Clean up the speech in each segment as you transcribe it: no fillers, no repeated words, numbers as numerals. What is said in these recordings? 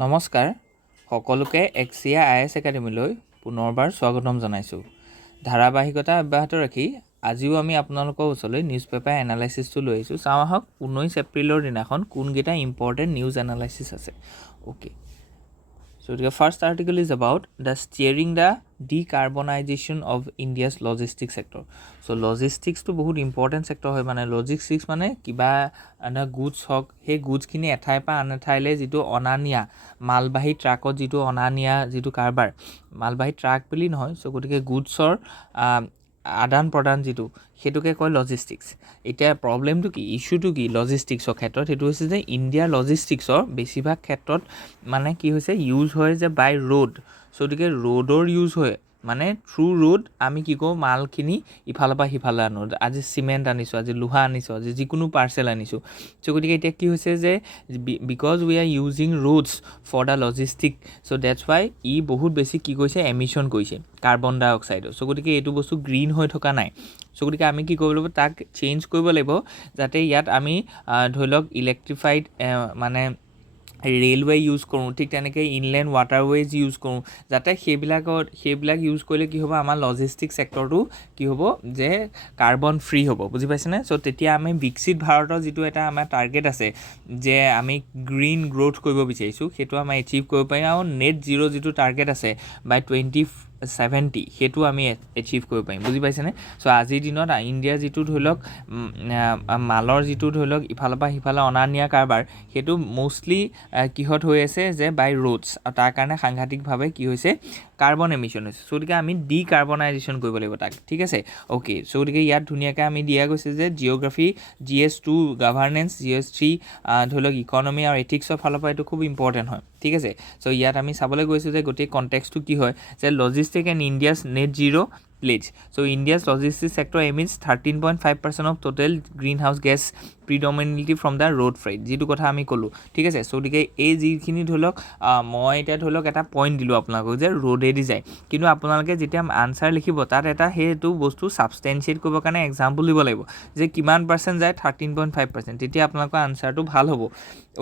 নমস্কাৰ সকলোকে AXIA IAS একাডেমীলৈ পুনৰবাৰ স্বাগতম জনাইছোঁ। ধাৰাবাহিকতা অব্যাহত ৰাখি আজিও আমি আপোনালোকৰ ওচৰলৈ নিউজ পেপাৰ এনালাইচিছটো লৈ আহিছোঁ। চাওঁ আহক 19 এপ্ৰিলৰ দিনাখন কোনকেইটা ইম্পৰ্টেণ্ট নিউজ এনালাইচিছ আছে। Okay, so the first article is about the steering the decarbonization of India's logistics sector. So logistics to বহুত important sector হয়, মানে logistics মানে কিবা এটা গুডছ হওক, সেই গুডছখিনি এঠাইৰ পৰা আন এঠাইলৈ যিটো অনা নিয়া, মালবাহী ট্ৰাকত যিটো অনা নিয়া যিটো কাৰবাৰ, মালবাহী ট্ৰাক বুলি নহয়, চ' গতিকে গুডছৰ আদান প্ৰদান যিটো, সেইটোকে কয় লজিষ্টিক্স। এতিয়া প্ৰব্লেমটো কি, ইছ্যুটো কি লজিষ্টিক্সৰ ক্ষেত্ৰত, সেইটো হৈছে যে ইণ্ডিয়াৰ লজিষ্টিক্সৰ বেছিভাগ ক্ষেত্ৰত মানে কি হৈছে, ইউজ হয় যে বাই ৰোড। চ' গতিকে ৰোডৰ ইউজ হয়, মানে থ্ৰু ৰোড আমি কি কৰোঁ, মালখিনি ইফালৰ পৰা সিফালে আনো। আজি চিমেণ্ট আনিছোঁ, আজি লোহা আনিছোঁ, আজি যিকোনো পাৰ্চেল আনিছোঁ। চ' গতিকে এতিয়া কি হৈছে যে because we are using roads for the logistic, so' that's why ই বহুত বেছি কি কৰিছে, এমিশ্যন কৰিছে কাৰ্বন ডাই অক্সাইডৰ। চ' গতিকে এইটো বস্তু গ্ৰীণ হৈ থকা নাই। চ' গতিকে আমি কি কৰিব লাগিব, তাক চেঞ্জ কৰিব লাগিব, যাতে ইয়াত আমি ধৰি লওক ইলেক্ট্ৰিফাইড মানে ৰেলৱে ইউজ কৰোঁ, ঠিক তেনেকৈ ইনলেণ্ড ৱাটাৰৱেজ ইউজ কৰোঁ, যাতে সেইবিলাক ইউজ কৰিলে কি হ'ব, আমাৰ লজিষ্টিক ছেক্টৰটো কি হ'ব যে কাৰ্বন ফ্ৰী হ'ব। বুজি পাইছেনে? চ' তেতিয়া আমি বিকশিত ভাৰতৰ যিটো এটা আমাৰ টাৰ্গেট আছে যে আমি গ্ৰীণ গ্ৰ'থ কৰিব বিচাৰিছোঁ, সেইটো আমি এচিভ কৰিব পাৰিম, আৰু নেট জিৰ' যিটো টাৰ্গেট আছে বাই 2070 সেইটো আমি এচিভ কৰিব পাৰিম। বুজি পাইছেনে? চ' আজিৰ দিনত ইণ্ডিয়াৰ যিটো ধৰি লওক মালৰ যিটো ধৰি লওক ইফালৰ পৰা সিফালে অনা নিয়া কাৰবাৰ, সেইটো মষ্টলি কিহত হৈ আছে যে বাই ৰোডছ, আৰু তাৰ কাৰণে সাংঘাতিকভাৱে কি হৈছে, কাৰ্বন এমিশ্যন হৈছে। চ' গতিকে আমি ডিকাৰ্বনাইজেশ্যন কৰিব লাগিব তাক, ঠিক আছে। অ'কে, চ' গতিকে ইয়াত ধুনীয়াকৈ আমি দিয়া গৈছে যে জিঅ'গ্ৰাফী, GS2 গভাৰ্নেন্স, GS3 ধৰি লওক ইকনমি আৰু এথিক্সৰ ফালৰ পৰা এইটো খুব ইম্পৰ্টেণ্ট হয়, ঠিক আছে। চ' ইয়াত আমি চাবলৈ গৈছোঁ যে গোটেই কণ্টেক্সটো কি হয়, যে logistic and India's net zero' pledge. So India's logistics sector emits 13.5% of total greenhouse gas predominantly from the road freight, যিটো কথা আমি ক'লোঁ, ঠিক আছে। চ' গতিকে এই যিখিনি ধৰি লওক মই এতিয়া ধৰি লওক এটা পইণ্ট দিলোঁ আপোনালোকক যে ৰোডেদি যায়, কিন্তু আপোনালোকে যেতিয়া আনচাৰ লিখিব তাত এটা সেইটো বস্তু ছাবষ্টেঞ্চিয়েট কৰিবৰ কাৰণে এক্সাম্পল দিব লাগিব যে কিমান পাৰ্চেণ্ট যায়, 13.5%, তেতিয়া আপোনালোকৰ আনচাৰটো ভাল হ'ব।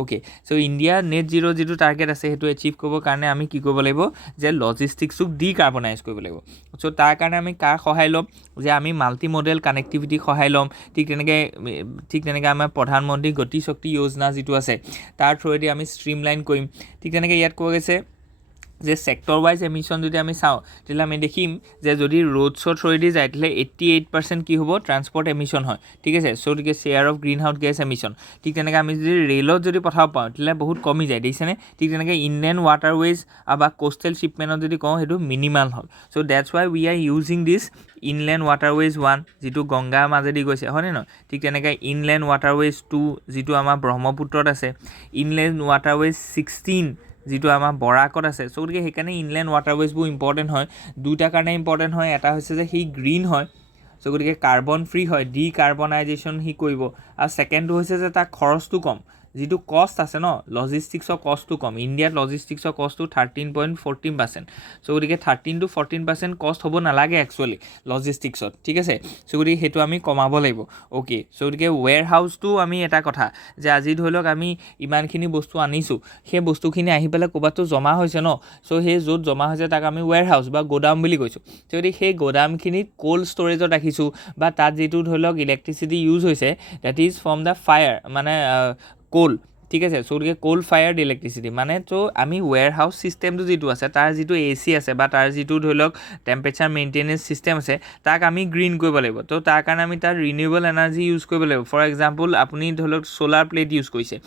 অ'কে, চ' ইণ্ডিয়া নেট জিৰ' যিটো টাৰ্গেট আছে সেইটো এচিভ কৰিবৰ কাৰণে আমি কি কৰিব লাগিব, যে লজিষ্টিক্সক ডিকাৰ্বনাইজ কৰিব লাগিব। চ' তাৰ কাৰণে আমি কাৰ সহায় ল'ম, যে আমি মাল্টি মডেল কানেক্টিভিটিক সহায় ল'ম। ঠিক তেনেকৈ আমাৰ প্ৰধানমন্ত্ৰী গতি শক্তি যোজনা যিটো আছে তাৰ থ্ৰুৱেদি আমি ষ্ট্ৰীমলাইন কৰিম। ঠিক তেনেকৈ ইয়াত কোৱা গৈছে যে ছেক্টৰ ৱাইজ এমিশ্যন যদি আমি চাওঁ, তেতিয়াহ'লে আমি দেখিম যে যদি ৰোডছৰ থ্ৰুৱেদি যায় তেতিয়াহ'লে 88% কি হ'ব, ট্ৰান্সপৰ্ট এমিশ্যন হয়, ঠিক আছে। চ' গতিকে share of green house gas emission. ঠিক তেনেকৈ আমি যদি ৰেলত যদি পঠাব পাৰোঁ তেতিয়াহ'লে বহুত কমি যায়, দেখিছেনে। ঠিক তেনেকৈ ইনলেণ্ড ৱাটাৰৱেজ বা কোষ্টেল শ্বিপমেণ্টত যদি কওঁ সেইটো মিনিমাল হ'ল। So' that's why we are using this inland waterway 1 যিটো গংগাৰ মাজেদি গৈছে, হয়নে নহয়। ঠিক তেনেকৈ ইনলেণ্ড ৱাটাৰৱেজ 2 যিটো আমাৰ ব্ৰহ্মপুত্ৰত আছে, ইনলেণ্ড ৱাটাৰৱেজ 16 যিটো আমাৰ বৰাকত আছে। চ' গতিকে সেইকাৰণে ইনলেণ্ড ৱাটাৰৱেজবোৰ ইম্পৰ্টেণ্ট হয়, দুটাৰ কাৰণে ইম্পৰ্টেণ্ট হয়। এটা হৈছে যে সি গ্ৰীণ হয়, চ' গতিকে কাৰ্বন ফ্ৰী হয়, ডিকাৰ্বনাইজেশ্যন সি কৰিব, আৰু ছেকেণ্ডটো হৈছে যে তাৰ খৰচটো কম, যিটো কষ্ট আছে ন লজিষ্টিক্সৰ কষ্টটো কম। ইণ্ডিয়াত লজিষ্টিক্সৰ কষ্টটো 13.14%। চ' গতিকে 13 to 14% কষ্ট হ'ব নালাগে একচুৱেলি লজিষ্টিক্সত, ঠিক আছে। চ' গতিকে সেইটো আমি কমাব লাগিব। অ'কে, চ' গতিকে ৱেৰ হাউচটো আমি এটা কথা যে আজি ধৰি লওক আমি ইমানখিনি বস্তু আনিছোঁ, সেই বস্তুখিনি আহি পেলাই ক'ৰবাততো জমা হৈছে ন। চ' সেই য'ত জমা হৈছে তাক আমি ৱেৰ হাউচ বা গোদাম বুলি কৈছোঁ। চ' গতিকে সেই গোদামখিনিত ক'ল্ড ষ্ট'ৰেজত ৰাখিছোঁ, বা তাত যিটো ধৰি লওক ইলেক্ট্ৰিচিটি ইউজ হৈছে that is from the fire, মানে কোল, ঠিক আছে। চ' গতিকে কোল ফায়াৰ্ড ইলেক্ট্ৰিচিটি মানে, ত' আমি ৱেৰ হাউচ ছিষ্টেমটো যিটো আছে, তাৰ যিটো AC আছে বা তাৰ যিটো ধৰি লওক টেম্পাৰেচাৰ মেইনটেনেঞ্চ ছিষ্টেম আছে, তাক আমি গ্ৰীণ কৰিব লাগিব। ত' তাৰ কাৰণে আমি তাত ৰিনিউৱেবল এনাৰ্জি ইউজ কৰিব লাগিব। ফৰ এক্সাম্পল আপুনি ধৰি লওক ছ'লাৰ প্লেট ইউজ কৰিছে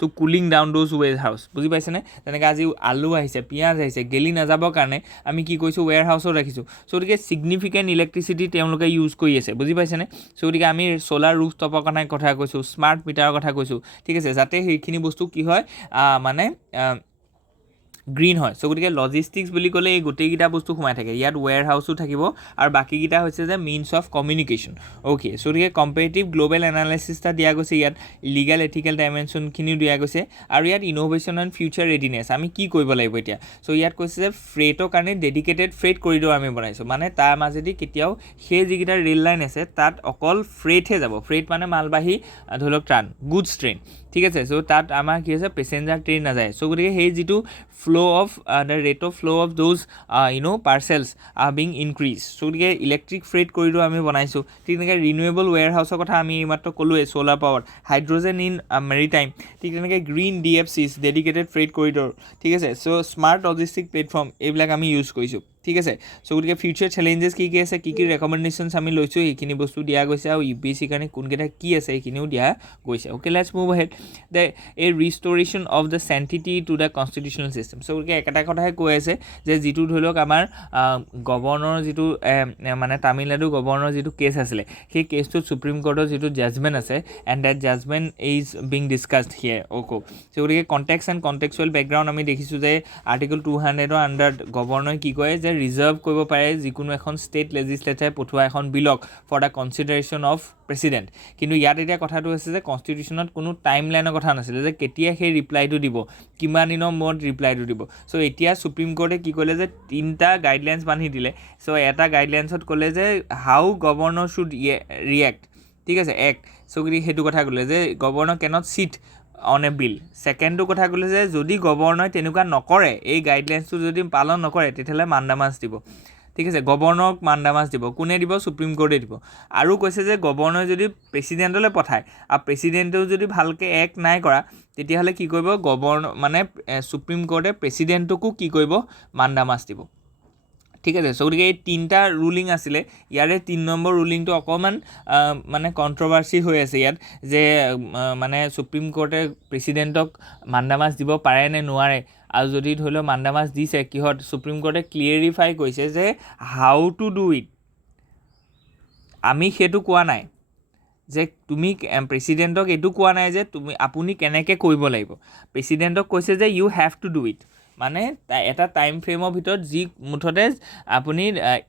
to cooling down those warehouse, বুজি পাইছেনে। তেনেকৈ আজি আলু আহিছে, পিঁয়াজ আহিছে, গেলি নাযাবৰ কাৰণে আমি কি কৰিছোঁ, ৱেৰ হাউচত ৰাখিছোঁ। চ' গতিকে ছিগনিফিকেণ্ট ইলেক্ট্ৰিচিটি তেওঁলোকে ইউজ কৰি আছে, বুজি পাইছেনে। চ' গতিকে আমি ছ'লাৰ ৰুফটপৰ কথা কৈছোঁ, স্মাৰ্ট মিটাৰৰ কথা কৈছোঁ, ঠিক আছে, যাতে সেইখিনি বস্তু কি হয়, মানে গ্ৰীণ হয়। চ' গতিকে লজিষ্টিক্স বুলি ক'লে এই গোটেইকেইটা বস্তু সোমাই থাকে, ইয়াত ৱেৰ হাউচো থাকিব, আৰু বাকীকেইটা হৈছে যে means of communication. Okay, so' গতিকে কম্পেৰেটিভ গ্ল'বেল এনালাইচিছ এটা দিয়া গৈছে, ইয়াত লিগেল এথিকেল ডাইমেনশ্যনখিনিও দিয়া গৈছে, আৰু ইয়াত ইন'ভেশ্যন এণ্ড ফিউচাৰ ৰেডিনেছ আমি কি কৰিব লাগিব এতিয়া। চ' ইয়াত কৈছে যে ফ্ৰেটৰ কাৰণে ডেডিকেটেড ফ্ৰেট কৰিডৰ আমি বনাইছোঁ, মানে তাৰ মাজেদি কেতিয়াও সেই যিকেইটা ৰেল লাইন আছে তাত অকল ফ্ৰেটহে যাব। ফ্ৰেট মানে মালবাহী ধৰি লওক ট্ৰান, গুডছ ট্ৰেইন, ঠিক আছে চ' তাত আমাৰ কি হৈছে পেচেঞ্জাৰ ট্ৰেইন নাযায় চ' গতিকে সেই যিটো flow' of the rate of flow' of those parcels are being increase so' গতিকে ইলেক্ট্ৰিক ফ্ৰেইট কৰিডৰ আমি বনাইছোঁ ঠিক তেনেকৈ ৰিনিউৱেবল ৱেয়াৰহাউছৰ কথা আমি এইমাত্ৰ ক'লোৱে solar power hydrogen in maritime ঠিক তেনেকৈ green DFCs dedicated freight corridor ঠিক আছে চ' স্মাৰ্ট লজিষ্টিক প্লেটফৰ্ম এইবিলাক আমি ইউজ কৰিছোঁ ঠিক আছে চ' গতিকে ফিউচাৰ চেলেঞ্জেছ কি আছে কি ৰেকমেণ্ডেশ্যনছ আমি লৈছোঁ সেইখিনি বস্তু দিয়া গৈছে আৰু UPSC কাৰণে কোনকেইটা কি আছে সেইখিনিও দিয়া গৈছে okay let's move ahead the a restoration of the sanctity to the constitutional system so' গতিকে একেটা কথাই কৈ আছে যে যিটো ধৰি লওক আমাৰ গভৰ্ণৰ যিটো মানে তামিলনাডু গভৰ্ণৰ যিটো কেছ আছিলে সেই কেছটোত সুপ্ৰিম কোৰ্টৰ যিটো জাজমেণ্ট আছে and that judgment is being discussed here okay so' গতিকে কণ্টেক্স এণ্ড কণ্টেক্সুৱেল বেকগ্ৰাউণ্ড আমি দেখিছোঁ যে আৰ্টিকল 200ৰ আণ্ডাৰত গভৰ্ণৰে কি কয় যে ৰিজাৰ্ভ কৰিব পাৰে যিকোনো এখন ষ্টেট লেজিছলেচাৰে পঠোৱা এখন বিলক for the consideration of president কিন্তু ইয়াত এতিয়া কথাটো হৈছে যে কনষ্টিটিউশ্যনত কোনো টাইম লাইনৰ কথা নাছিলে যে কেতিয়া সেই ৰিপ্লাইটো দিব কিমান দিনৰ মূৰত ৰিপ্লাইটো দিব চ' এতিয়া সুপ্ৰিম কোৰ্টে কি ক'লে যে 3টা গাইডলাইনছ বান্ধি দিলে চ' এটা গাইডলাইনছত ক'লে যে হাউ গভৰ্ণৰ শুড ৰিয়েক্ট ঠিক আছে এক্ট চ' গতিকে সেইটো কথা ক'লে যে governor cannot sit on a bill ছেকেণ্ডটো কথা ক'লে যে যদি গভৰ্ণৰে তেনেকুৱা নকৰে এই গাইডলাইনছটো যদি পালন নকৰে তেতিয়াহ'লে মাণ্ডামাছ দিব ঠিক আছে গভৰ্ণৰক মাণ্ডামাছ দিব কোনে দিব সুপ্ৰিম কোৰ্টে দিব আৰু কৈছে যে গভৰ্ণৰে যদি প্ৰেচিডেণ্টলৈ পঠায় আৰু প্ৰেচিডেণ্টেও যদি ভালকৈ এক্ট নাই কৰা তেতিয়াহ'লে কি কৰিব মানে সুপ্ৰিম কোৰ্টে প্ৰেচিডেণ্টকো কি কৰিব মাণ্ডামাছ দিব ঠিক আছে চ' গতিকে এই 3টা ৰুলিং আছিলে ইয়াৰে 3 নম্বৰ ৰুলিংটো অকণমান মানে কণ্ট্ৰভাৰ্চি হৈ আছে ইয়াত যে মানে সুপ্ৰিম কোৰ্টে প্ৰেচিডেণ্টক মাণ্ডামাছ দিব পাৰে নে নোৱাৰে আৰু যদি ধৰি লওক মাণ্ডামাছ দিছে কিহত সুপ্ৰিম কোৰ্টে ক্লিয়াৰিফাই কৰিছে যে হাউ টু ডু ইট আমি সেইটো কোৱা নাই যে তুমি প্ৰেচিডেণ্টক এইটো কোৱা নাই যে আপুনি কেনেকৈ কৰিব লাগিব প্ৰেচিডেণ্টক কৈছে যে you have to do it মানে এটা টাইম ফ্ৰেমৰ ভিতৰত যি মুঠতে আপুনি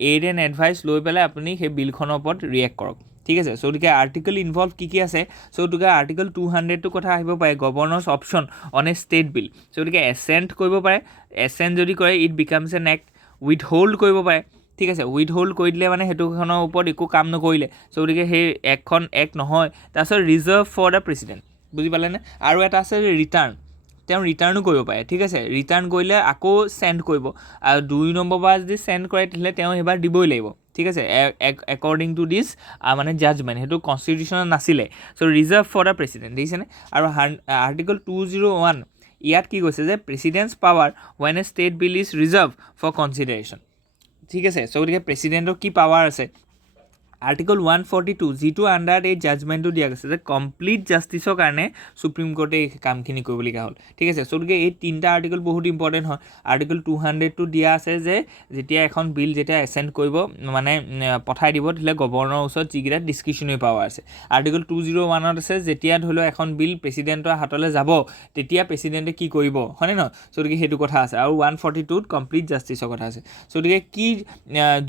এইড এণ্ড এডভাইচ লৈ পেলাই আপুনি সেই বিলখনৰ ওপৰত ৰিয়েক্ট কৰক ঠিক আছে চ' গতিকে আৰ্টিকল ইনভলভ কি আছে চ' গতিকে আৰ্টিকল 200টো কথা আহিব পাৰে গভৰ্ণৰ্ছ অপশ্যন অন এ ষ্টেট বিল চ' গতিকে এছেণ্ট কৰিব পাৰে এছেণ্ট যদি কৰে it becomes an act with hold কৰিব পাৰে ঠিক আছে উইথ হোল্ড কৰি দিলে মানে সেইটোখনৰ ওপৰত একো কাম নকৰিলে চ' গতিকে সেই এখন এক্ট নহয় তাৰপিছত ৰিজাৰ্ভ ফৰ দ্য প্ৰেচিডেণ্ট বুজি পালেনে আৰু এটা আছে ৰিটাৰ্ণ তেওঁ ৰিটাৰ্ণো কৰিব পাৰে ঠিক আছে ৰিটাৰ্ণ কৰিলে আকৌ চেণ্ড কৰিব আৰু 2 নম্বৰ বাৰ যদি চেণ্ড কৰে তেতিয়াহ'লে তেওঁ এইবাৰ দিবই লাগিব ঠিক আছে একৰ্ডিং টু দিছ মানে জাজমেণ্ট সেইটো কনষ্টিটিউশ্যনত নাছিলে so' reserve for the president দেখিছেনে আৰু আৰ্টিকল 201 ইয়াত কি কৈছে যে president's power when a state bill is reserve for consideration ঠিক আছে চ' গতিকে প্ৰেচিডেণ্টৰ কি পাৱাৰ আছে আৰ্টিকল 142 যিটো আণ্ডাৰত এই জাজমেণ্টটো দিয়া গৈছে যে কমপ্লিট জাষ্টিছৰ কাৰণে সুপ্ৰিম কোৰ্টে এই কামখিনি কৰিবলগীয়া হ'ল ঠিক আছে চ' গতিকে এই 3টা আৰ্টিকল বহুত ইম্পৰ্টেণ্ট হয় আৰ্টিকল 200টো দিয়া আছে যে যেতিয়া এখন বিল যেতিয়া এছেণ্ট কৰিব মানে পঠাই দিব তেতিয়াহ'লে গভৰ্ণৰৰ ওচৰত যিকেইটা ডিছক্ৰিশ্যনেৰী পাৱাৰ আছে আৰ্টিকল 201ত আছে যেতিয়া ধৰি লওক এখন বিল প্ৰেচিডেণ্টৰ হাতলৈ যাব তেতিয়া প্ৰেচিডেণ্টে কি কৰিব হয়নে নহয় চ' গতিকে সেইটো কথা আছে আৰু 142ত কমপ্লিট জাষ্টিছৰ কথা আছে চ' গতিকে কি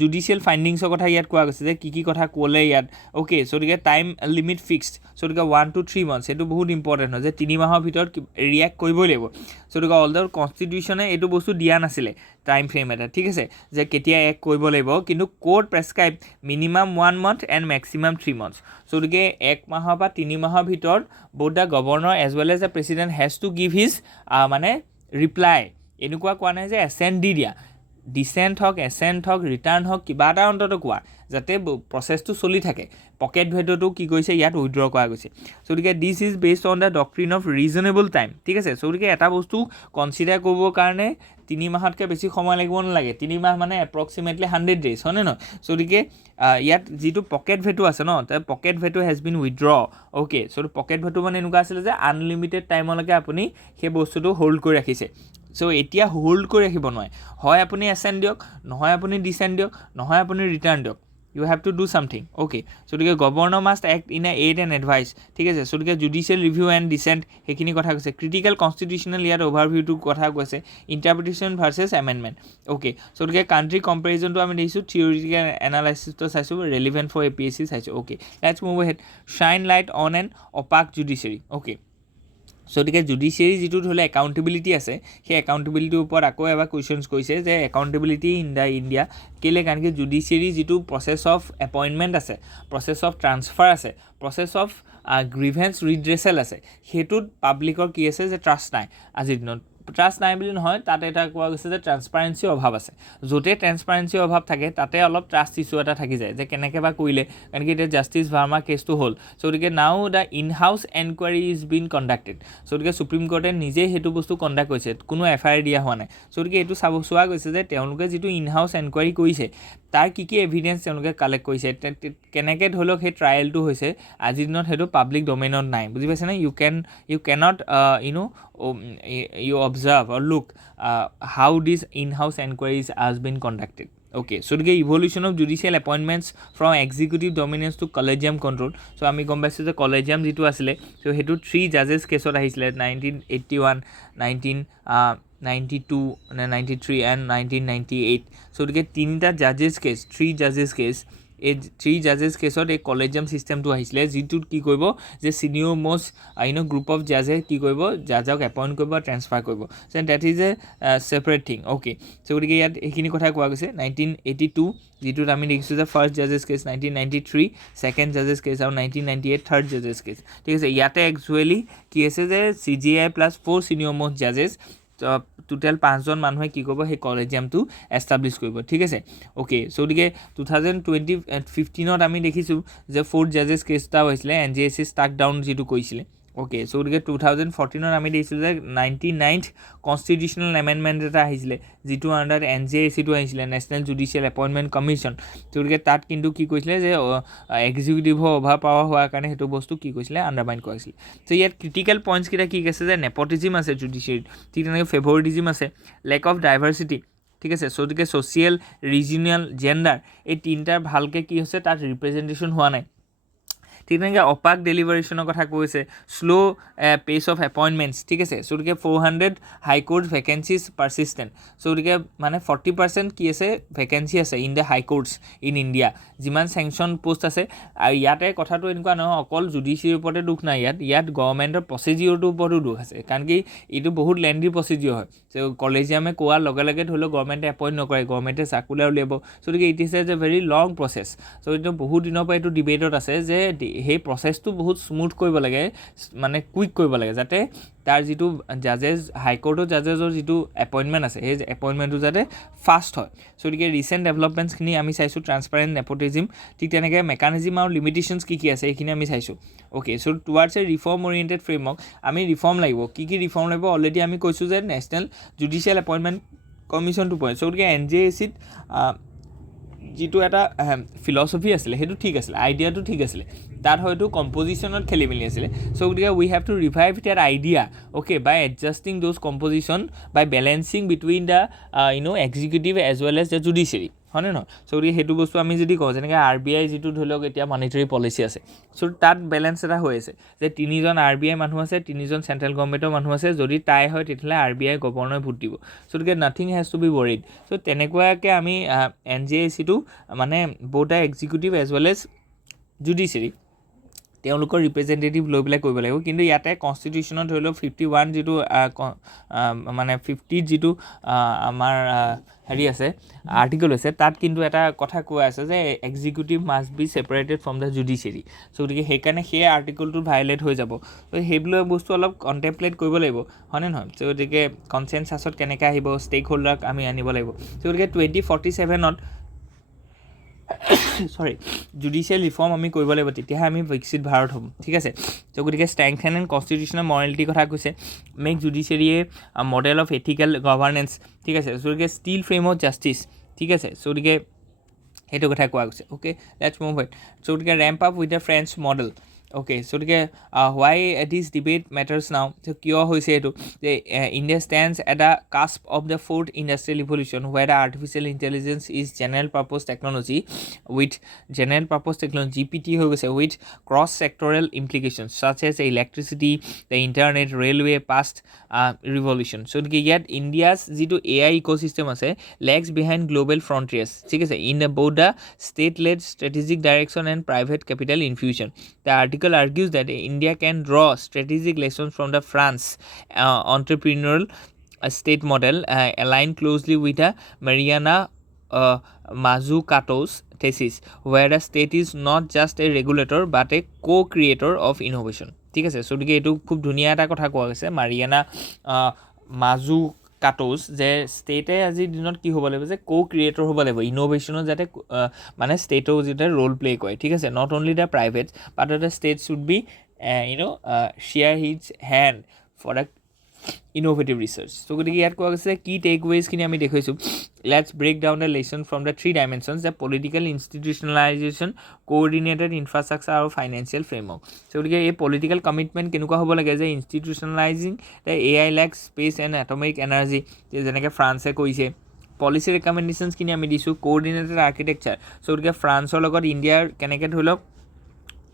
জুডিচিয়েল ফাইণ্ডিংছৰ কথা ইয়াত কোৱা গৈছে যে কি কথা ক'লে ইয়াত অ'কে চ' গতিকে টাইম লিমিট ফিক্সড চ' গতিকে 1 to 3 months সেইটো বহুত ইম্পৰ্টেণ্ট হয় যে 3 মাহৰ ভিতৰত ৰিয়েক্ট কৰিবই লাগিব চ' গতিকে অল দ্য কনষ্টিটিউশ্যনে এইটো বস্তু দিয়া নাছিলে টাইম ফ্ৰেম এটা ঠিক আছে যে কেতিয়া এক্ট কৰিব লাগিব কিন্তু court prescribe minimum 1 month and maximum 3 months so' গতিকে 1 মাহৰ পৰা 3 মাহৰ ভিতৰত both the governor as well as the president has to give his মানে ৰিপ্লাই এনেকুৱা কোৱা নাই যে এছেণ্ট দি দিয়া ডিচেণ্ট হওক এছেণ্ট হওক ৰিটাৰ্ণ হওক কিবা এটা অন্তত কোৱা যাতে প্ৰচেছটো চলি থাকে পকেট ভেটোটো কি কৈছে ইয়াত উইথড্ৰ কৰা গৈছে চ' গতিকে this is based on the doctrine of reasonable time ঠিক আছে চ' গতিকে এটা বস্তু কনচিডাৰ কৰিবৰ কাৰণে 3 মাহতকৈ বেছি সময় লাগিব নালাগে 3 মাহ মানে এপ্ৰক্সিমেটলি 100 days হয়নে নহয় চ' গতিকে ইয়াত যিটো পকেট ভেটো আছে ন তাৰ pocket veto has been withdraw okay so' pocket veto মানে এনেকুৱা আছিলে যে আনলিমিটেড টাইমলৈকে আপুনি সেই বস্তুটো হোল্ড কৰি ৰাখিছে চ' এতিয়া হোল্ড কৰি ৰাখিব নোৱাৰে হয় আপুনি এছেণ্ট দিয়ক নহয় আপুনি ডিচেণ্ট দিয়ক নহয় আপুনি ৰিটাৰ্ণ দিয়ক you have to do something okay so the governor must act in a aid and advice ঠিক আছে so the judicial review and dissent হেখিনি কথা কৈছে critical constitutional ইয়াত overview to কথা কৈছে interpretation versus amendment okay so the country comparison to আমি দেখিছো theoretical analysis to চাইছো relevant for APSC চাইছো okay let's move ahead shine light on an opaque judiciary okay চ' গতিকে জুডিচিয়াৰী যিটো ধৰি লওক একাউণ্টেবিলিটি আছে সেই একাউণ্টেবিলিটিৰ ওপৰত আকৌ এবাৰ কুৱেশ্যনছ কৰিছে যে একাউণ্টেবিলিটি ইন দ্য ইণ্ডিয়া কেলৈ কাৰণ কি জুডিচিয়াৰী যিটো প্ৰচেছ অফ এপইণ্টমেণ্ট আছে প্ৰচেছ অফ ট্ৰান্সফাৰ আছে প্ৰচেছ অফ গ্ৰিভেন্স ৰিড্ৰেচেল আছে সেইটোত পাব্লিকৰ কি আছে যে ট্ৰাষ্ট নাই আজিৰ দিনত ট্ৰাষ্ট নাই বুলি নহয় তাত এটা কোৱা গৈছে যে ট্ৰান্সপাৰেঞ্চি অভাৱ আছে য'তে ট্ৰান্সপাৰেঞ্চি অভাৱ থাকে তাতে অলপ ট্ৰাষ্ট ইছ্যু এটা থাকি যায় যে কেনেকৈ বা কৰিলে কাৰণ কি এতিয়া জাষ্টিছ ভাৰ্মা কেছটো হ'ল চ' গতিকে now the in house enquiry is been conducted so' গতিকে সুপ্ৰিম কোৰ্টে নিজেই সেইটো বস্তু কণ্ডাক্ট কৰিছে কোনো FIR দিয়া হোৱা নাই চ' গতিকে এইটো চোৱা গৈছে যে তেওঁলোকে যিটো ইন হাউচ এনকুৱাৰী কৰিছে তাৰ কি এভিডেঞ্চ তেওঁলোকে কালেক্ট কৰিছে কেনেকৈ ধৰি লওক সেই ট্ৰায়েলটো হৈছে আজিৰ দিনত সেইটো পাব্লিক ডমেইনত নাই বুজি পাইছেনে you can't you observe or look how these in-house inquiries has been conducted. Okay, so the evolution of judicial appointments from executive dominance to collegium control. So আমি গম পাইছোঁ যে collegium যিটো আছিলে so সেইটো 3 judges কেছত আহিছিলে 1981 1992 93 and 1998 so গতিকে তিনিটা জাজেছ কেছ 3 জাজেছ কেছ এই 3 জাজেছ কেছত এই কলেজিয়াম চিষ্টেমটো আহিছিলে যিটোত কি কৰিব যে চিনিয়ৰ মষ্ট গ্ৰুপ অফ জাজে কি কৰিব জাজক এপইণ্ট কৰিব ট্ৰেন্সফাৰ কৰিব so' that is a separate thing okay so' গতিকে ইয়াত এইখিনি কথা কোৱা গৈছে 1982 যিটোত আমি দেখিছোঁ যে ফাৰ্ষ্ট জাজেছ কেছ 1993 ছেকেণ্ড জাজেছ কেছ আৰু 1998 থাৰ্ড জাজেছ কেছ ঠিক আছে ইয়াতে একচুৱেলি কি আছে যে CJI প্লাছ 4 চিনিয়ৰ মষ্ট জাজেছ টোটেল 5জন মানুহে কি কৰিব সেই কলেজিয়ামটো এষ্টাব্লিছ কৰিব ঠিক আছে অ'কে চ' গতিকে 2015ত আমি দেখিছোঁ যে 4th জাজেছ কেছ এটাও হৈছিলে NJSC ষ্টাক ডাউন যিটো কৰিছিলে অ'কে চ' গতিকে 2014ত আমি দেখিছিলোঁ যে 99th কনষ্টিটিউশ্যনেল এমেণ্ডমেণ্ট এটা আহিছিলে যিটো আণ্ডাৰ NJSCটো আহিছিলে নেশ্যনেল জুডিচিয়েল এপইণ্টমেণ্ট কমিশ্যন চ' গতিকে তাত কিন্তু কি কৈছিলে যে এক্সিকিউটিভৰ অভাৰ পাৱাৰ হোৱাৰ কাৰণে সেইটো বস্তু কি কৈছিলে আণ্ডাৰমাইন কৰিছিলে চ' ইয়াত ক্ৰিটিকেল পইণ্টছকেইটা কি আছে যে নেপটিজিম আছে জুডিচিয়েৰীত ঠিক তেনেকৈ ফেভৰিটিজিম আছে লেক অফ ডাইভাৰ্চিটি ঠিক আছে চ' গতিকে ছ'চিয়েল ৰিজিয়নেল জেণ্ডাৰ এই তিনিটাৰ ভালকৈ কি হৈছে তাত ৰিপ্ৰেজেণ্টেশ্যন হোৱা নাই ঠিক তেনেকৈ অপাক ডেলিভাৰেশ্যনৰ কথা কৈছে শ্ল' পেচ অফ এপইণ্টমেণ্টছ ঠিক আছে চ' গতিকে 400 হাইকোৰ্ট ভেকেঞ্চিজ পাৰ্চিষ্টেণ্ট চ' গতিকে মানে 40% কি আছে ভেকেঞ্চি আছে ইন দ্য হাইকোৰ্টছ ইন ইণ্ডিয়া যিমান চেংচন পোষ্ট আছে আৰু ইয়াতে কথাটো এনেকুৱা নহয় অকল জুডিচিয়াৰীৰ ওপৰতে দুখ নাই ইয়াত গভৰ্ণমেণ্টৰ প্ৰচিডিঅ'ৰটোৰ ওপৰতো দুখ আছে কাৰণ কি এইটো বহুত লেণ্ডি প্ৰচিডিঅ'ৰ হয় চ' কলেজিয়ামে কোৱাৰ লগে লগে ধৰি লওক গভৰ্ণমেণ্টে এপইণ্ট নকৰে গভৰ্ণমেণ্টে চাৰ্কুলাৰ উলিয়াব চ' গতিকে it is a very long process so' এইটো বহুত দিনৰ পৰা এইটো ডিবেটত আছে যে সেই প্ৰচেছটো বহুত স্মুথ কৰিব লাগে মানে কুইক কৰিব লাগে যাতে তাৰ যিটো জাজেছ হাইকোৰ্টৰ জাজেছৰ যিটো এপইণ্টমেণ্ট আছে সেই এপইণ্টমেণ্টটো যাতে ফাষ্ট হয় চ' গতিকে ৰিচেণ্ট ডেভেলপমেণ্টছখিনি আমি চাইছোঁ ট্ৰান্সপাৰেণ্ট নেপটিজিম ঠিক তেনেকৈ মেকানিজিম আৰু লিমিটেশ্যনছ কি আছে এইখিনি আমি চাইছোঁ অ'কে চ' টুৱাৰ্ডছ এ ৰিফৰ্ম অৰিয়েণ্টেড ফ্ৰেমৱৰ্ক আমি ৰিফৰ্ম লাগিব কি ৰিফৰ্ম লাগিব অলৰেডি আমি কৈছোঁ যে নেশ্যনেল জুডিচিয়েল এপইণ্টমেণ্ট কমিশ্যনটো পৰে চ' গতিকে NJSCত যিটো এটা ফিলচফি আছিলে সেইটো ঠিক আছিলে আইডিয়াটো ঠিক আছিলে তাত হয়তো কম্পজিশ্যনত খেলি মেলি আছিলে চ' গতিকে we have to revive that idea okay by adjusting those composition by balancing between the executive as well as the judiciary হয়নে নহয় চ' গতিকে সেইটো বস্তু আমি যদি কওঁ যেনেকৈ RBI যিটো ধৰি লওক এতিয়া মনিটাৰী পলিচি আছে চ' তাত বেলেঞ্চ এটা হৈ আছে যে 3জন RBI মানুহ আছে 3জন চেণ্ট্ৰেল গভৰ্ণমেণ্টৰ মানুহ আছে যদি টাই হয় তেতিয়াহ'লে RBI গভৰ্ণৰে ভোট দিব চ' গতিকে nothing has to be worried so' তেনেকুৱাকৈ আমি NJSCটো মানে both the executive as well as judiciary তেওঁলোকৰ ৰিপ্ৰেজেণ্টেটিভ লৈ পেলাই কৰিব লাগিব কিন্তু ইয়াতে কনষ্টিটিউশ্যনত ধৰি লওক 51 যিটো মানে 50 যিটো আমাৰ হেৰি আছে আৰ্টিকল আছে তাত কিন্তু এটা কথা কোৱা আছে যে executive must be separated from the judiciary so' গতিকে সেইকাৰণে সেই আৰ্টিকলটো ভাইলেট হৈ যাব ত' সেইবিলাক বস্তু অলপ কণ্টেম্পলেট কৰিব লাগিব হয়নে নহয় চ' গতিকে কনচেনচাছত কেনেকৈ আহিব ষ্টেক হোল্ডাৰক আমি আনিব লাগিব চ' গতিকে 2047ত জুডিচিয়েল ৰিফৰ্ম আমি কৰিব লাগিব তেতিয়াহে আমি বিকশিত ভাৰত হ'ম ঠিক আছে চ' গতিকে ষ্ট্ৰেংথেন এণ্ড কনষ্টিটিউশ্যনেল মৰেলিটিৰ কথা কৈছে মেক জুডিচিয়াৰীয়ে মডেল অফ এথিকেল গভাৰ্নেন্স ঠিক আছে চ' গতিকে ষ্টিল ফ্ৰেম অফ জাষ্টিছ ঠিক আছে চ' গতিকে সেইটো কথা কোৱা গৈছে অ'কে লেটছ মুভ ইট চ' গতিকে ramp up with the French model okay so' গতিকে হোৱাই দিছ ডিবেট মেটাৰ্ছ নাও চ' কিয় হৈছে এইটো যে India stands at the cusp of the 4th industrial revolution where the artificial intelligence is general purpose technology with general purpose technology GPT হৈ গৈছে with cross sectoral implications such as electricity the internet railway past revolution so' গতিকে ইয়াত India's যিটো AI ecosystem আছে lags behind global frontiers ঠিক আছে in both the state led strategic direction and private capital infusion the article argues that India can draw strategic lessons from the France entrepreneurial state model aligned closely with a Mariana Mazzucato's thesis, where the state is not just a regulator but a co-creator of innovation. ঠিক আছে, so' গতিকে এইটো খুব ধুনীয়া এটা কথা কোৱা হৈছে মাৰিয়ানা মাজুকাটোছ, যে ষ্টেটে আজিৰ দিনত কি হ'ব লাগিব, যে co-creator হ'ব লাগিব ইন'ভেশ্যনত, যাতে মানে ষ্টেটেও যাতে ৰ'ল প্লে কৰে। ঠিক আছে, not only the private but the state should be share his hand for the innovative research. So' গতিকে ইয়াত কোৱা গৈছে কি টেকৱেজখিনি আমি দেখুৱাইছোঁ। Let's break down the lesson from the three dimensions, the political institutionalisation, coordinated infrastructure আৰু financial framework. So' গতিকে এই পলিটিকেল কমিটমেণ্ট কেনেকুৱা হ'ব লাগে, যে institutionalising the AI like space and atomic energy, যেনেকৈ ফ্ৰান্সে কৰিছে। পলিচি ৰেকমেণ্ডেশ্যনছখিনি আমি দিছোঁ। কোঅৰ্ডিনেটেড আৰ্কিটেকচাৰ, চ' গতিকে ফ্ৰান্সৰ লগত ইণ্ডিয়াৰ কেনেকৈ ধৰি লওক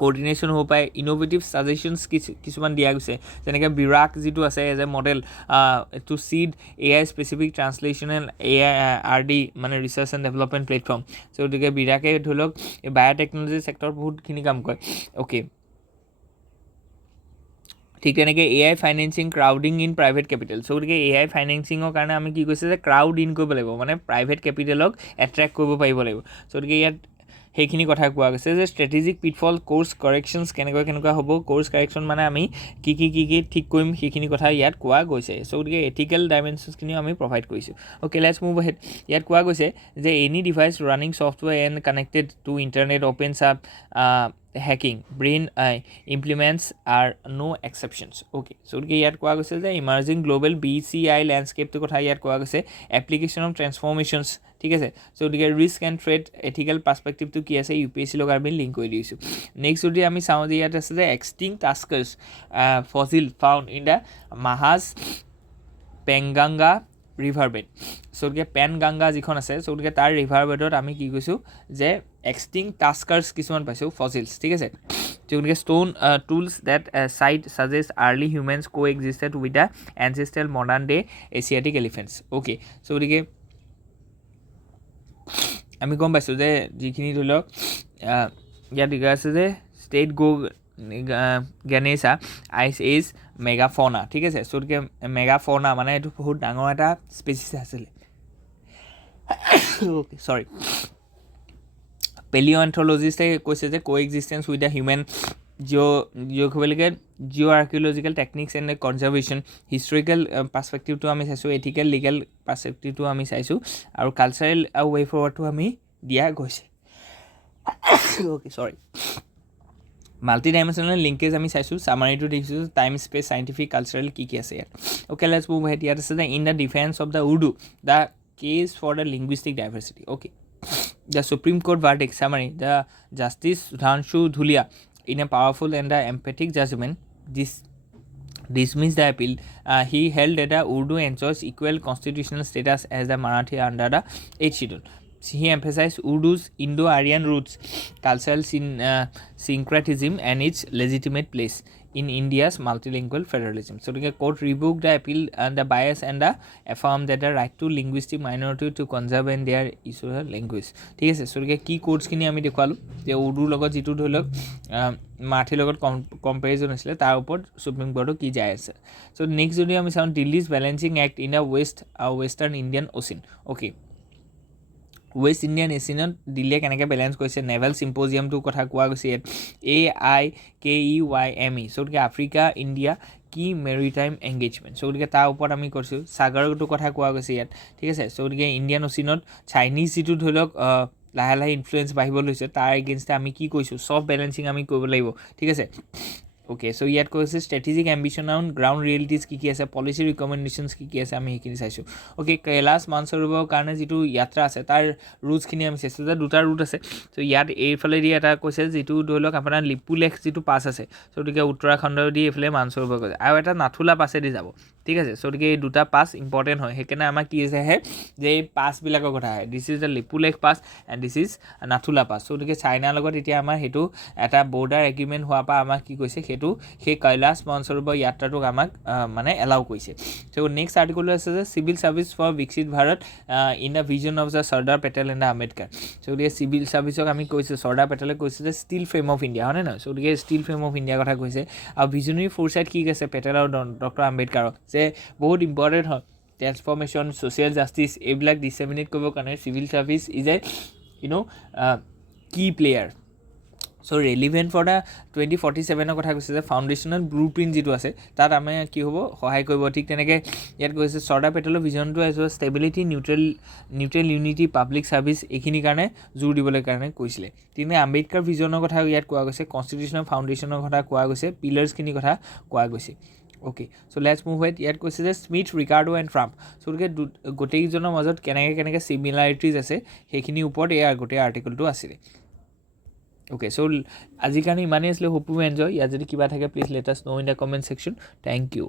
কোঅৰ্ডিনেশ্যন হ'ব পাৰে। ইন'ভেটিভ ছাজেশ্যনছ কিছুমান দিয়া গৈছে, যেনেকৈ বিৰাক যিটো আছে as a model to seed AI specific translational ARD মানে research and development platform. So' গতিকে বিৰাকে ধৰি লওক এই বায়'টেকনলজি ছেক্টৰত বহুতখিনি কাম কৰে। অ'কে, ঠিক তেনেকৈ AI financing crowding in private capital. So' গতিকে AI ফাইনেন্সিঙৰ কাৰণে আমি কি কৈছে, যে ক্ৰাউড ইন কৰিব লাগিব, মানে প্ৰাইভেট কেপিটেলক এট্ৰেক্ট কৰিব পাৰিব লাগিব। চ' গতিকে ইয়াত সেইখিনি কথা কোৱা গৈছে, যে ষ্ট্ৰেটেজিক পিটফল, কোৰ্চ কাৰেকশ্যনছ কেনেকুৱা হ'ব। কোৰ্চ কাৰেকশ্যন মানে আমি কি ঠিক কৰিম, সেইখিনি কথা ইয়াত কোৱা গৈছে। চ' গতিকে এথিকেল ডাইমেনশ্যনছখিনিও আমি প্ৰভাইড কৰিছোঁ। Okay, let's move ahead. ইয়াত কোৱা গৈছে যে any device running software and connected to internet opens up hacking brain implements are no' exceptions. Okay, so' গতিকে ইয়াত কোৱা গৈছে যে ইমাৰ্জিং গ্ল'বেল BCI লেণ্ডস্কেপটোৰ কথা ইয়াত কোৱা গৈছে। এপ্লিকেশ্যন অফ ট্ৰেন্সফৰ্মেশ্যনছ, ঠিক আছে। চ' গতিকে ৰিস্ক এণ্ড থ্ৰেট এথিকেল পাৰ্চপেক্টিভটো কি আছে, UPSC লগত আমি লিংক কৰি দিছোঁ। নেক্সট যদি আমি চাওঁ, যে ইয়াত আছে যে extinct tuskers fossil found in the মাহাজ পেংগাংগা ৰিভাৰ বেড। চ' গতিকে পেনগাংগা যিখন আছে, চ' গতিকে তাৰ ৰিভাৰ বেডত আমি কি কৈছোঁ, যে এক্সটিংক্ট টাস্কাৰ্ছ কিছুমান পাইছোঁ, ফজিলছ। ঠিক আছে, চ' গতিকে stone tools that site suggest early humans coexisted with the ancestral modern day Asiatic elephants. Okay, so' গতিকে আমি গম পাইছোঁ যে যিখিনি ধৰি লওক ইয়াত লিখা আছে যে ষ্টেট গেনেছা আইচ এজ মেগাফনা। ঠিক আছে, চ' গতিকে মেগাফনা মানে এইটো বহুত ডাঙৰ এটা স্পেচিছ আছিলে। অ'কে, চৰি। পেলিঅ'এন্থ্ৰলজিষ্টে কৈছে যে coexistence with the human geoarchaeological techniques and conservation, historical পাৰ্চপেক্টিভটো আমি চাইছোঁ, এথিকেল লিগেল পাৰ্চপেক্টিভটো আমি চাইছোঁ, আৰু কালচাৰেল ৱে ফৰৱাৰ্ডটো আমি দিয়া গৈছে। অ'কে, চৰি। মাল্টি ডাইমেনশ্যনেল লিংকেজ আমি চাইছোঁ, চামাৰিটো দেখিছোঁ, টাইম স্পেচ চাইণ্টিফিক কালচাৰেল কি আছে ইয়াত। Okay, let's move ahead. ইয়াত আছে যে in the defence of the Urdu the case for the linguistic diversity. Okay, the supreme court verdict summary, the justice Sudhanshu Dhulia in a powerful and emphatic judgment dismissed the appeal. He held that the Urdu enjoys equal constitutional status as the Marathi under the 8th schedule. He emphasized Urdu's Indo-Aryan roots, cultural syncretism and its legitimate place in India's multilingual federalism. So the court rebuked the appeal and the bias and affirmed that the right to linguistic minority to conserve in their usual language. ঠিক আছে, so কি কোডছখিনি আমি দেখুৱালোঁ, যে উৰ্দুৰ লগত যিটো ধৰি লওক মাৰাঠীৰ লগত কম্পেৰিজন হৈছিলে, তাৰ ওপৰত সুপ্ৰিম কোৰ্টৰ কি যায় আছে। চ' নেক্সট যদি আমি চাওঁ, Delhi's balancing act in the western Indian ocean. Okay, west Indian এছিয়ানত দিল্লীয়ে কেনেকৈ বেলেঞ্চ কৰিছে, নেভেল চিম্পজিয়ামটোৰ কথা কোৱা গৈছে ইয়াত। AIKEYME, চ' গতিকে আফ্ৰিকা ইণ্ডিয়া কি মেৰিটাইম এংগেজমেণ্ট, চ' গতিকে তাৰ ওপৰত আমি কৰিছোঁ। সাগৰটোৰ কথা কোৱা গৈছে ইয়াত। ঠিক আছে, চ' গতিকে ইণ্ডিয়ান অ'চিনত চাইনিজ যিটো ধৰি লওক লাহে লাহে ইনফ্লুৱেঞ্চ বাঢ়িব লৈছে, তাৰ এগেইনষ্টে আমি কি কৰিছোঁ, চফ্ট বেলেঞ্চিং আমি কৰিব লাগিব। ঠিক আছে, অ'কে, চ' ইয়াত কৈছে ষ্ট্ৰেটেজিক এম্বিশ্যন অন গ্ৰাউণ্ড ৰিয়েলিটিজ কি আছে, পলিচি ৰিকমেণ্ডেশ্যনছ কি আছে, আমি সেইখিনি চাইছোঁ। অ'কে, কৈলাশ মানসৰোবৰৰ কাৰণে যিটো যাত্ৰা আছে, তাৰ ৰুটছখিনি আমি চাইছোঁ, যে দুটা ৰুট আছে। চ' ইয়াত এইফালেদি এটা কৈছে, যিটো ধৰি লওক আপোনাৰ লিপুলেখ যিটো পাছ আছে, চ' গতিকে উত্তৰাখণ্ডেদি এইফালে মানসৰোবৰ কৈছে, আৰু এটা নাথুলা পাছেদি যাব। ঠিক আছে, চ' গতিকে এই দুটা পাছ ইম্পৰ্টেণ্ট হয়, সেইকাৰণে আমাক কি আহে, যে এই পাছবিলাকৰ কথা আহে। This is the Lipulekh pass and this is Nathu La pass. So' গতিকে চাইনাৰ লগত এতিয়া আমাৰ সেইটো এটা বৰ্ডাৰ এগ্ৰিমেণ্ট হোৱাৰ পৰা আমাক কি কৈছে, সেই কৈলাশ মানসৰোবৰ যাত্ৰাটোক আমাক মানে এলাউ কৰিছে। চ' নেক্সট আৰ্টিকলটো আছে যে civil service for Viksit Bharat in the vision of the Sardar Patel and the Ambedkar. So' গতিকে চিভিল ছাৰ্ভিচক আমি কৈছোঁ, চৰ্দাৰ পেটেলে কৈছে যে ষ্টিল ফ্ৰেম অফ ইণ্ডিয়া, হয়নে নহয়। চ' গতিকে ষ্টিল ফ্ৰেম অফ ইণ্ডিয়াৰ কথা কৈছে, আৰু ভিজনেৰী ফ'ৰচাইট কি আছে পেটেল আৰু ডক্টৰ আম্বেদকাৰক, যে বহুত ইম্পৰ্টেণ্ট হয় ট্ৰেন্সফৰ্মেশ্যন ছ'চিয়েল জাষ্টিছ এইবিলাক ডিছেমিনেট কৰিবৰ কাৰণে civil service is a key player so' relevant for the 2047 কথা কৈছে যে ফাউণ্ডেশ্যনেল ব্লু প্ৰিণ্ট যিটো আছে তাত আমাৰ কি হ'ব সহায় কৰিব ঠিক তেনেকৈ ইয়াত কৈছে চৰ্দাৰ পেটেলৰ ভিজনটো as stability neutral unity public service এইখিনিৰ কাৰণে জোৰ দিবলৈ কাৰণে কৈছিলে তেনেকৈ আম্বেদকাৰ ভিজনৰ কথা ইয়াত কোৱা গৈছে কনষ্টিটিউশ্যনেল ফাউণ্ডেশ্যনৰ কথা কোৱা গৈছে পিলাৰ্ছখিনিৰ কথা কোৱা গৈছে okay so' let's move at ইয়াত কৈছে যে স্মিথ ৰিকাৰ্ডো এণ্ড ট্ৰাম্প চ' গতিকে গোটেইকেইজনৰ মাজত কেনেকৈ চিমিলাৰিটিজ আছে সেইখিনিৰ ওপৰত এই গোটেই আৰ্টিকলটো আছিলে অ'কে চ' আজিৰ কাৰণে ইমানেই আছিলে হোপ ইউ এনজয় ইয়াত যদি কিবা থাকে please let us know' in the comment section thank U